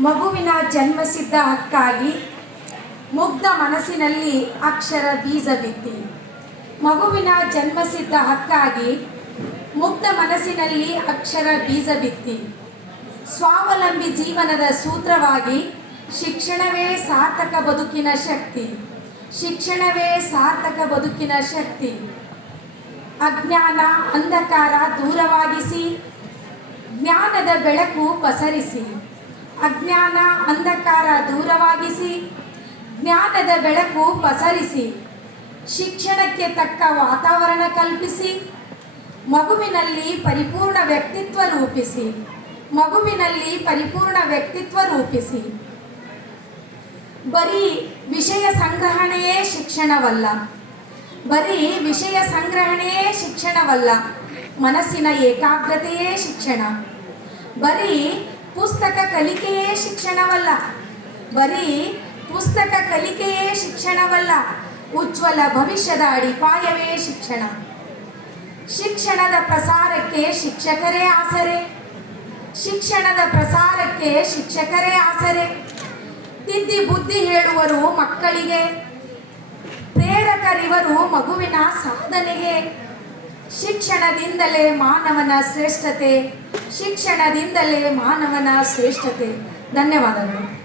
ಮಗುವಿನ ಜನ್ಮಸಿದ್ಧ ಹಕ್ಕಾಗಿ ಮುಗ್ಧ ಮನಸ್ಸಿನಲ್ಲಿ ಅಕ್ಷರ ಬೀಜ ಬಿತ್ತಿ. ಮಗುವಿನ ಜನ್ಮಸಿದ್ಧ ಹಕ್ಕಾಗಿ ಮುಗ್ಧ ಮನಸ್ಸಿನಲ್ಲಿ ಅಕ್ಷರ ಬೀಜ ಬಿತ್ತಿ. ಸ್ವಾವಲಂಬಿ ಜೀವನದ ಸೂತ್ರವಾಗಿ ಶಿಕ್ಷಣವೇ ಸಾರ್ಥಕ ಬದುಕಿನ ಶಕ್ತಿ. ಶಿಕ್ಷಣವೇ ಸಾರ್ಥಕ ಬದುಕಿನ ಶಕ್ತಿ. ಅಜ್ಞಾನ ಅಂಧಕಾರ ದೂರವಾಗಿಸಿ ಜ್ಞಾನದ ಬೆಳಕು ಪಸರಿಸಿ. ಅಜ್ಞಾನ ಅಂಧಕಾರ ದೂರವಾಗಿಸಿ ಜ್ಞಾನದ ಬೆಳಕು ಪಸರಿಸಿ. ಶಿಕ್ಷಣಕ್ಕೆ ತಕ್ಕ ವಾತಾವರಣ ಕಲ್ಪಿಸಿ ಮಗುವಿನಲ್ಲಿ ಪರಿಪೂರ್ಣ ವ್ಯಕ್ತಿತ್ವ ರೂಪಿಸಿ. ಮಗುವಿನಲ್ಲಿ ಪರಿಪೂರ್ಣ ವ್ಯಕ್ತಿತ್ವ ರೂಪಿಸಿ. ಬರೀ ವಿಷಯ ಸಂಗ್ರಹಣೆಯೇ ಶಿಕ್ಷಣವಲ್ಲ. ಬರೀ ವಿಷಯ ಸಂಗ್ರಹಣೆಯೇ ಶಿಕ್ಷಣವಲ್ಲ, ಮನಸ್ಸಿನ ಏಕಾಗ್ರತೆಯೇ ಶಿಕ್ಷಣ. ಬರೀ ಪುಸ್ತಕ ಕಲಿಕೆಯೇ ಶಿಕ್ಷಣವಲ್ಲ. ಬರೀ ಪುಸ್ತಕ ಕಲಿಕೆಯೇ ಶಿಕ್ಷಣವಲ್ಲ, ಉಜ್ವಲ ಭವಿಷ್ಯದ ಅಡಿಪಾಯವೇ ಶಿಕ್ಷಣ. ಶಿಕ್ಷಣದ ಪ್ರಸಾರಕ್ಕೆ ಶಿಕ್ಷಕರೇ ಆಸರೆ. ಶಿಕ್ಷಣದ ಪ್ರಸಾರಕ್ಕೆ ಶಿಕ್ಷಕರೇ ಆಸರೆ. ತಿದ್ದಿ ಬುದ್ಧಿ ಹೇಳುವರು ಮಕ್ಕಳಿಗೆ, ಪ್ರೇರಕರಿವರು ಮಗುವಿನ ಸಾಧನೆಗೆ. ಶಿಕ್ಷಣದಿಂದಲೇ ಮಾನವನ ಶ್ರೇಷ್ಠತೆ. ಶಿಕ್ಷಣದಿಂದಲೇ ಮಾನವನ ಶ್ರೇಷ್ಠತೆ. ಧನ್ಯವಾದಗಳು.